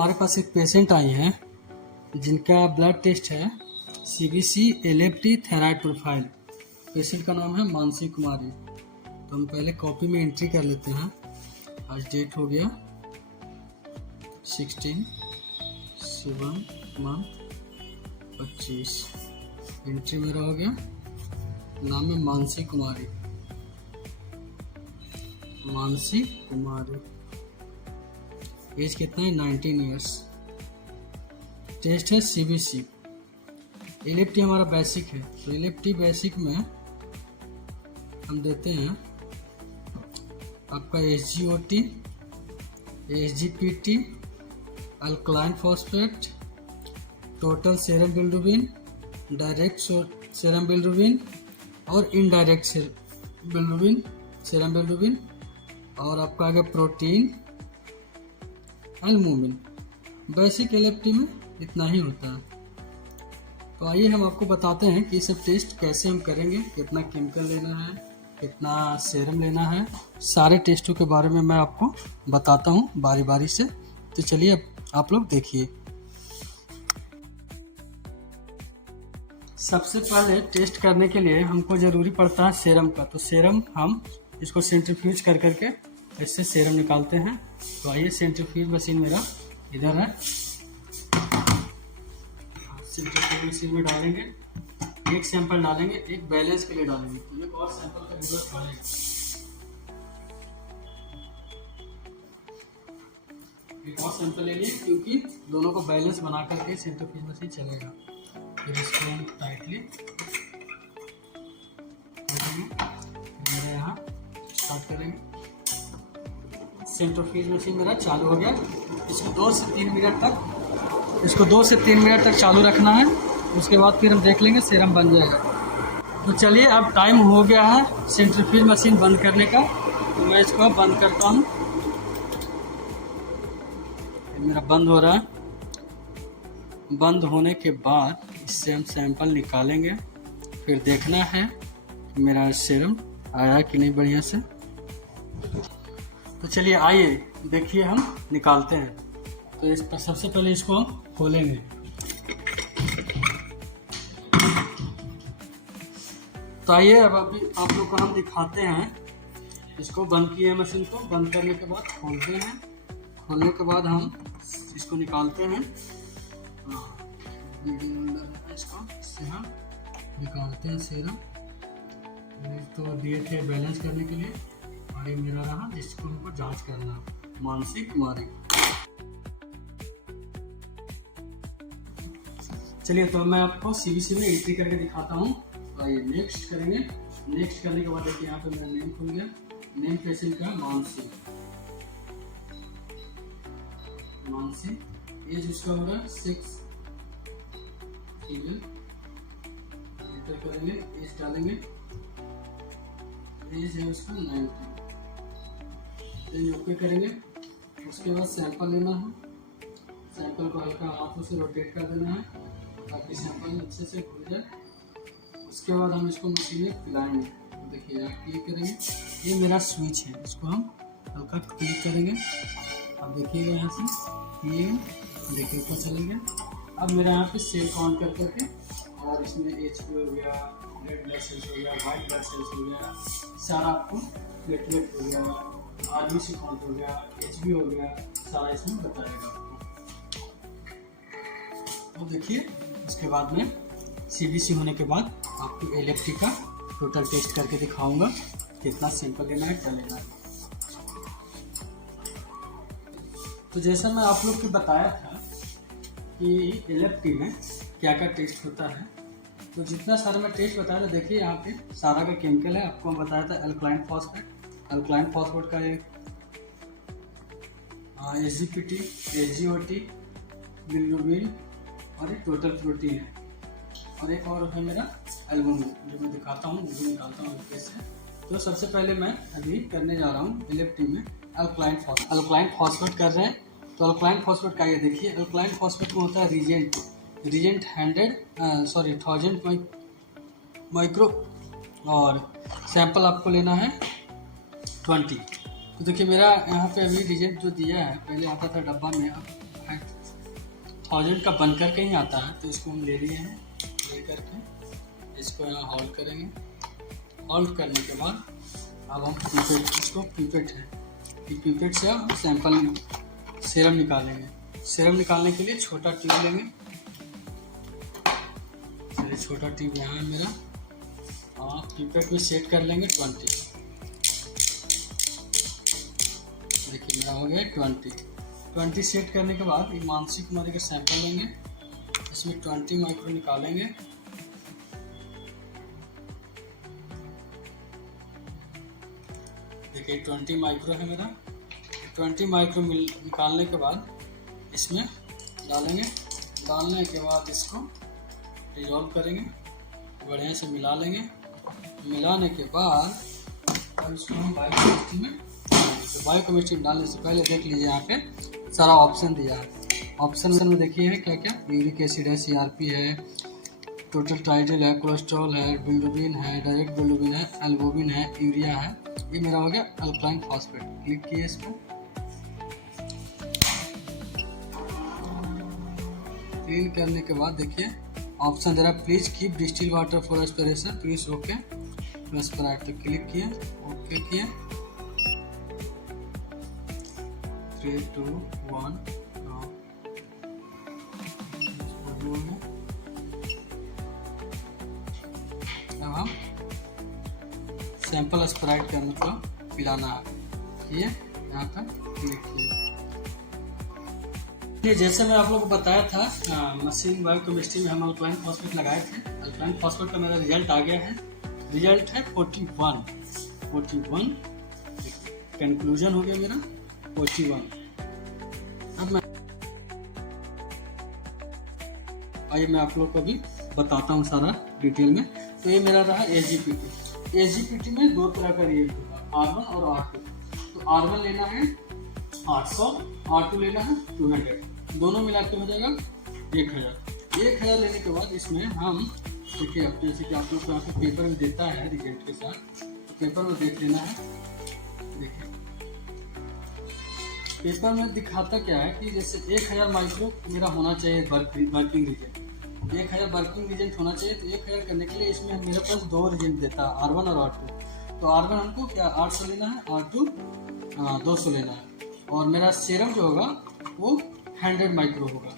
हमारे पास एक पेशेंट आई हैं जिनका ब्लड टेस्ट है CBC LFT thyroid profile. Patient का नाम है मानसी कुमारी। तो हम पहले कॉपी में एंट्री कर लेते हैं। आज डेट हो गया 16/7/25। एंट्री मेरा हो गया। नाम है मानसी कुमारी। एज कितना है? 19 ईयर्स। टेस्ट है CBC। LFT हमारा बेसिक है, तो LFT बेसिक में हम देते हैं आपका SGOT, SGPT, alkaline phosphate, total serum bilirubin, direct serum bilirubin और इनडायरेक्ट सेरम बिलिरुबिन और आपका आगे प्रोटीन, एल्बुमिन। बेसिक LFT में इतना ही होता है। तो आइए हम आपको बताते हैं कि ये सब टेस्ट कैसे हम करेंगे, कितना केमिकल लेना है, कितना सेरम लेना है। सारे टेस्टों के बारे में मैं आपको बताता हूँ बारी बारी से। तो चलिए अब आप लोग देखिए। सबसे पहले टेस्ट करने के लिए हमको ज़रूरी पड़ता है सेरम का। तो सेरम हम इसको सेंट्रीफ्यूज कर करके इससे सेरम निकालते हैं। तो आइए, सेंट्रीफ्यूज मशीन मेरा इधर है। सेंट्रीफ्यूज मशीन में डालेंगे, एक सैंपल डालेंगे, एक बैलेंस के लिए डालेंगे, तो एक और सैंपल का जरूरत पड़ेगा। एक और सैंपल ले लिए क्योंकि दोनों को बैलेंस बना करके सेंट्रीफ्यूज मशीन चलेगा। फिर इसको हम टाइटली मेरा यहाँ स्टार्ट करेंगे। सेंट्रीफ्यूज मशीन मेरा चालू हो गया। इसको 2 से 3 मिनट तक चालू रखना है। उसके बाद फिर हम देख लेंगे सेरम बन जाएगा। तो चलिए, अब टाइम हो गया है सेंट्रीफ्यूज मशीन बंद करने का। तो मैं इसको बंद करता हूँ। मेरा बंद हो रहा है। बंद होने के बाद इससे हम सैंपल निकालेंगे। फिर देखना है मेरा सेरम आया कि नहीं बढ़िया से। तो चलिए आइए देखिए, हम निकालते हैं। तो इस पर सबसे पहले इसको हम खोलेंगे। तो आइए अब अभी आप लोग को हम दिखाते हैं। इसको बंद किए, मशीन को बंद करने के बाद खोलते हैं। खोलने के बाद हम इसको निकालते हैं। इससे हम निकालते हैं सेरम। तो दिए थे बैलेंस करने के लिए, और ये मेरा रहा जिसको हमको जांच करना है, मानसी कुमारी। चलिए, तो मैं आपको CBC में एंट्री करके दिखाता हूँ। तो आइए नेक्स्ट करेंगे। नेक्स्ट करने के बाद देखिए यहाँ पे मेरा नेम खुल गया। नेम पेशेंट का मानसी। एज उसका होगा 6। एंटर करेंगे, एज डालेंगे। एज है उसका 90। ओके करेंगे। उसके बाद सैंपल लेना है। सैंपल को हल्का हाथों से रोटेट कर देना है ताकि सैंपल अच्छे से घुल जाए। उसके बाद हम इसको मशीन में पिलाएंगे। तो देखिए, आप क्लिक करेंगे, ये मेरा स्विच है, इसको हम हल्का क्लिक करेंगे। अब देखिएगा यहाँ से, ये देखिए ऊपर चलेंगे। अब मेरा यहाँ पे सेल काउंट कर करके, और इसमें HP हो गया, रेड ब्लड सेल्स हो गया, वाइट ब्लड सेल्स हो गया, सारा आपको प्लेटलेट हो गया, RBC काउंट हो गया, HB हो गया, सारा इसमें बताएगा आपको। तो देखिए, उसके बाद में CBC होने के बाद आपको LFT का टोटल टेस्ट करके दिखाऊंगा, कितना सैंपल लेना है, क्या लेना है। तो जैसा मैं आप लोग को बताया था कि LFT में क्या क्या टेस्ट होता है, तो जितना सारा मैं टेस्ट बताया था, देखिए यहाँ पे सारा का केमिकल है। आपको मैं बताया था अल्कलाइन फॉस्फेट का एक SGPT, SGOT, बिलिरुबिन और एक टोटल प्रोटीन है, और एक और है मेरा एल्बुमिन, जो मैं दिखाता हूँ, वो भी निकालता हूँ कैसे। तो सबसे पहले मैं अभी करने जा रहा हूँ LFT में अल्कलाइन फॉस्फेट कर रहे हैं। तो अल्कलाइन फॉस्फेट का ये देखिए, अल्कलाइन फॉस्फेट में होता है रिजेंट 1000 माइक्रो, और सैंपल आपको लेना है 20। तो देखिए मेरा यहाँ पे अभी रिजेंट जो दिया है, पहले आता था डब्बा में, अब 1000 का बन करके ही आता है, तो इसको हम ले लिए हैं। ले करके इसको यहाँ होल्ड करेंगे। होल्ड करने के बाद अब हम पिपेट, इसको पिपेट है कि पिपेट से हम सैंपल सीरम निकालेंगे। सीरम निकालने के लिए छोटा ट्यूब लेंगे। चलिए छोटा ट्यूब यहाँ है मेरा, और पिपेट में सेट कर लेंगे 20। देखिए मेरा हो गया 20 सेट करने के बाद मानसी कुमारी का सैंपल लेंगे, इसमें 20 माइक्रो निकालेंगे। देखिए 20 माइक्रो है मेरा। 20 माइक्रो निकालने के बाद इसमें डालेंगे। डालने के बाद इसको डिजोल्व करेंगे, बढ़िया से मिला लेंगे। मिलाने के बाद अब इसको हम बायोकेमिस्ट्री में, तो बायोकेमिस्ट्री में डालने से पहले देख लीजिए यहाँ पे सारा ऑप्शन दिया है। ऑप्शन में देखिए है क्या क्या, यूरिक एसिड है, CRP है, टोटल टाइडल है, कोलेस्ट्रॉल है, बिल्डुबिन है, डायरेक्ट बिल्डुबिन है, एल्बुमिन है, यूरिया है। ये मेरा हो गया अल्कलाइन फॉस्फेट। क्लिक किए इस पर। क्लीन करने के बाद देखिए ऑप्शन दे रहा है please keep distil water for aspiration, please okay aspirate. तो क्लिक किए, ओके किए। 3, 2, 1 अब हम सैंपल एस्पिरेट का मतलब पिलाना है। ये यहाँ पर क्लिक किए। ये जैसे मैं आप लोगों को बताया था मशीन बायोकेमिस्ट्री में हम अल्कलाइन फॉस्फेट लगाए थे। अल्कलाइन फॉस्फेट का मेरा रिजल्ट आ गया है। रिजल्ट है 41। कंक्लूजन हो गया मेरा 41। अब मैं आप लोग को भी बताता हूँ सारा डिटेल में। तो ये मेरा रहा एजीपीटी में 2 तरह का रिएक्ट होगा, R1 और R2। तो R1 लेना है 800, R2 लेना है 200, दोनों मिला के हो जाएगा 1000 लेने के बाद इसमें हम देखिए, अब जैसे कि आप लोग को यहाँ पे पेपर में देता है रिजल्ट के साथ, तो पेपर में देख लेना है। देखिए पेपर में दिखाता क्या है कि जैसे 1000 माइक्रो मेरा होना चाहिए वर्किंग रिजल्ट, 1000 वर्किंग रिजल्ट होना चाहिए। तो 1000 करने के लिए इसमें मेरे पास 2 रिजल्ट देता है, R1 और R2। तो R1 हमको क्या 800 लेना है, R2 200 लेना है, और मेरा सीरम जो होगा वो 100 माइक्रो होगा।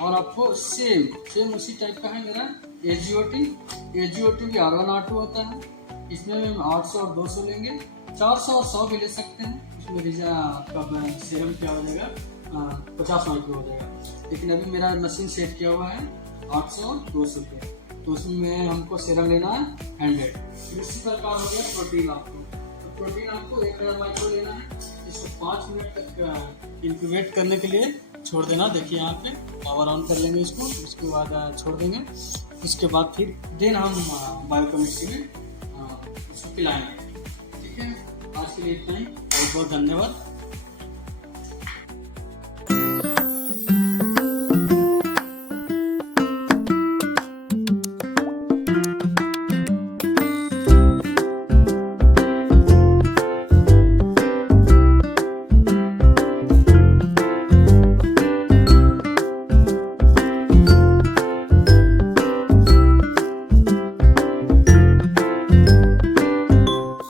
और आपको सेम उसी टाइप का है मेरा एजीओटी भी R1 R2 होता है। इसमें हम 800 और 200 लेंगे, 400 और 100 भी ले सकते हैं। इसमें आपका सीरम क्या हो जाएगा 50 माइक्रो हो जाएगा। लेकिन अभी मेरा मशीन सेट किया हुआ है 800 और 200 पे, तो उसमें हमको सीरम लेना है 100। फिर इसी प्रकार हो गया प्रोटीन। तो प्रोटीन आपको 1000 माइक्रो लेना है। इसको 5 मिनट तक इंक्यूबेट करने के लिए छोड़ देना। देखिए यहाँ पे पावर ऑन कर लेंगे इसको, उसके बाद छोड़ देंगे। उसके बाद फिर देन हम बायोकेमिस्ट्री में इसको पिलाएंगे। ठीक है, आज के लिए इतना ही। बहुत बहुत धन्यवाद।